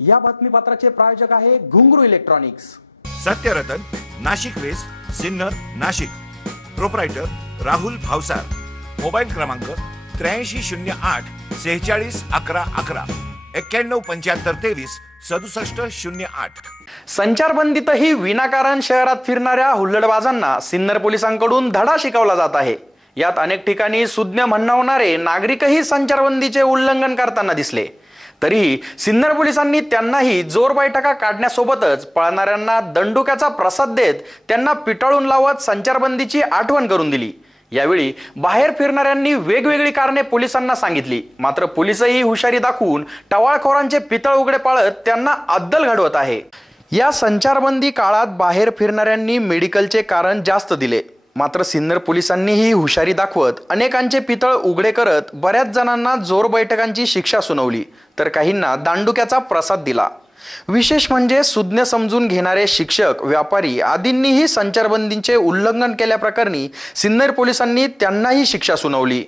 या बातमीपत्राचे प्रायोजक आहे Ghungroo electronics. Satyaratan, Nashik west, Sinnar, Nashik. Proprietor Rahul Bhavsar. Mobile क्रमांक 8308 46 11 11 91 75 23 67 08। संचारबंदीतही विनाकारण शहरात फिरणाऱ्या हुल्लडबाजांना सिन्नर पोलिसांकडून धडा शिकवला जात आहे। यात अनेक ठिकाणी सुज्ञ म्हणणारे नागरिकही संचारबंदीचे उल्लंघन करताना दिसले। तरीही सिन्नर पोलिसांनी त्यांनाही जोर बैठका काढण्यासोबतच पळणाऱ्यांना दंडुक्याचा प्रसाद देत त्यांना पिटाळून लावत संचारबंदीची आठवण करून दिली। यावेळी बाहेर फिरणाऱ्यांनी वेगवेगळी कारणे पोलिसांना सांगितली, मात्र पोलिसही हुशारी दाखवून टवाळखोरांचे पितळ उघडे पाळत त्यांना अद्दल घडवत आहे। या संचारबंदी काळात बाहेर फिरणाऱ्यांनी मेडिकलचे कारण जास्त दिले, मात्र सिन्नर पोलिसांनीही हुशारी दाखवत अनेकांचे पितळ उघडे करत बऱ्याच जणांना जोर बैठकांची शिक्षा सुनावली, तर काहींना दांडुक्याचा प्रसाद दिला। विशेष म्हणजे सुज्ञ समजून घेणारे शिक्षक, व्यापारी आदींनीही संचारबंदीचे उल्लंघन केल्याप्रकरणी सिन्नर पोलिसांनी त्यांनाही शिक्षा सुनावली।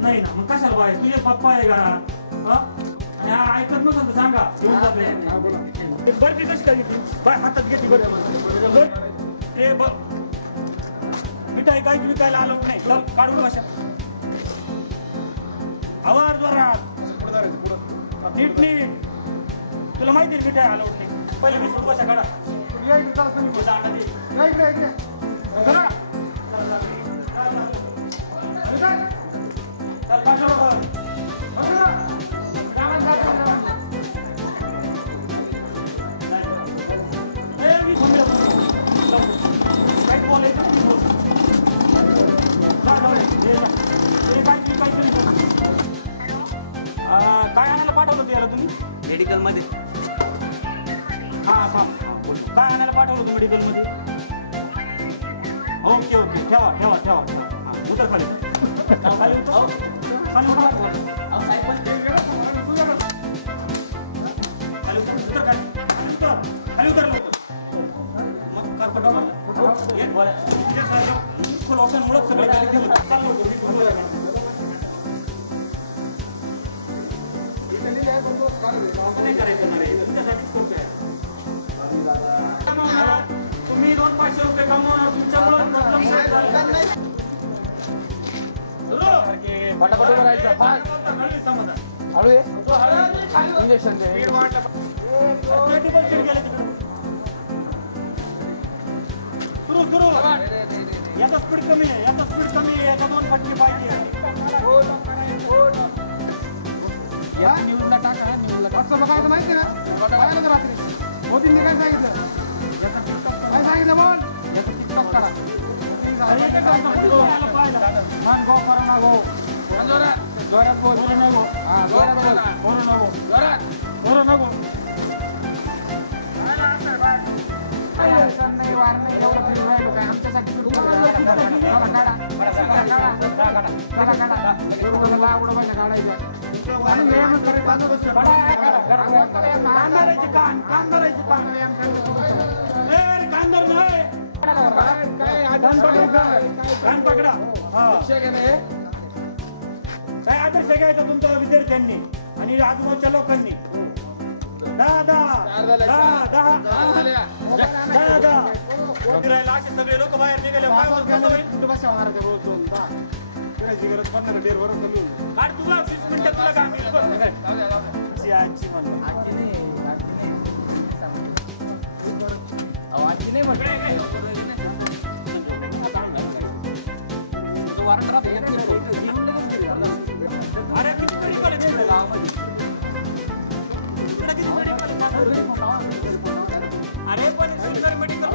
नाही ना, मग कशाला बाय? तुझे पप्पा आहे का? ऐकत नसेल तर सांगा, घेऊन जाते। बर्फी कशी कधी बाय हातात घेतली बरं ते मिठाई काही विकायला आलो नाही, काढून कशा आवाज जोरात नीट नीट। तुला माहिती आहे मिठाई आलो नाही, पहिले मी कशा काढा काय आणायला पाठवलं होतं याला तुम्ही मेडिकल मध्ये? काय आणायला पाठवलं होतं मेडिकल मध्ये? ओके ओके, ठेवा ठेवा ठेवा ठेवा। उतर खाली खाली उतर मग मुळात सगळे नाही करायचं तुमच्यासाठीच करतोय। फटाफट उभं राहायचं. फास्ट. हळू ये. इंजेक्शन दे. सुरू याचा स्पीड कमी आहे, याचा स्पीड कमी आहे, याचा 2 फटके पाहिजे. या न्यूजला टाका. न्यूजला कसं बघायचं माहिती ना. बघायला तर रात्री मोदींनी काय सांगितलं. काय सांगितलं बोल. याचं टिकटॉक करा. मान गो करा ना गो. जोरात बोल. हा जोरात बोल. जोरात नको. नाही वार नाही एवढं फिरून राहिलो काय आमच्यासाठी काय आदर्श घ्यायचा तुमच्या विद्यार्थ्यांनी आणि आजूबाजूच्या लोकांनी. 10 असे सगळे लोक बाहेर निघाले काय गरज 15 डेर वर तुला 20 मिनिटं तुला काम अरे पण सिन्नर मेडिकल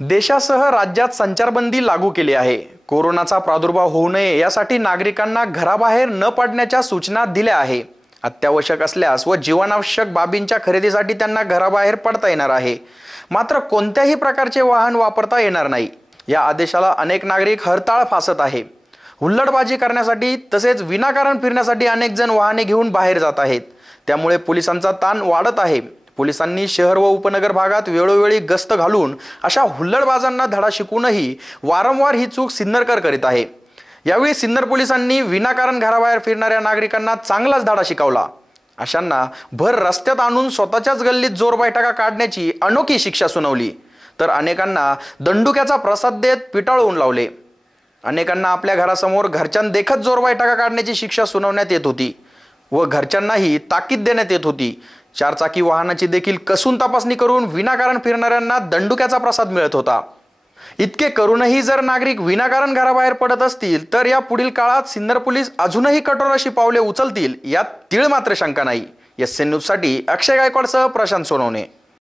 देशासह राज्यात संचारबंदी लागू केली आहे. कोरोनाचा प्रादुर्भाव होऊ नये यासाठी नागरिकांना घराबाहेर न पडण्याच्या सूचना दिल्या आहे. अत्यावश्यक असल्यास व जीवनावश्यक बाबींच्या खरेदीसाठी त्यांना घराबाहेर पडता येणार आहे. मात्र कोणत्याही प्रकारचे वाहन वापरता येणार नाही. या आदेशाला अनेक नागरिक हरताळ फासत आहे. हुल्लडबाजी करण्यासाठी तसेच विनाकारण फिरण्यासाठी अनेक जण वाहने घेऊन बाहेर जात आहेत. त्यामुळे पोलिसांचा ताण वाढत आहे. पोलिसांनी शहर व उपनगर भागात वेळोवेळी गस्त घालून अशा हुल्लडबाजांना धडा शिकूनही वारंवार ही चूक सिन्नरकर करीत आहे. यावेळी सिन्नर पोलिसांनी विनाकारण घराबाहेर फिरणाऱ्या नागरिकांना चांगलाच धडा शिकवला. अशांना भर रस्त्यात आणून स्वतःच्याच गल्लीत जोरबैठका काढण्याची अनोखी शिक्षा सुनावली. तर अनेकांना दंडुक्याचा प्रसाद देत पिटाळून लावले. अनेकांना आपल्या घरासमोर घरच्यांदेखत जोरबैठका काढण्याची शिक्षा सुनावण्यात येत होती व घरच्यांनाही ताकीद देण्यात येत होती. 4 चाकी वाहनाची देखील कसून तपासणी करून विनाकारण फिरणाऱ्यांना दंडुक्याचा प्रसाद मिळत होता. इतके करूनही जर नागरिक विनाकारण घराबाहेर पडत असतील तर या पुढील काळात सिन्नर पोलीस अजूनही कठोर अशी पावले उचलतील यात तीळ मात्र शंका नाही. SN न्यूज साठी अक्षय गायकवाडसह प्रशांत सोनवणे.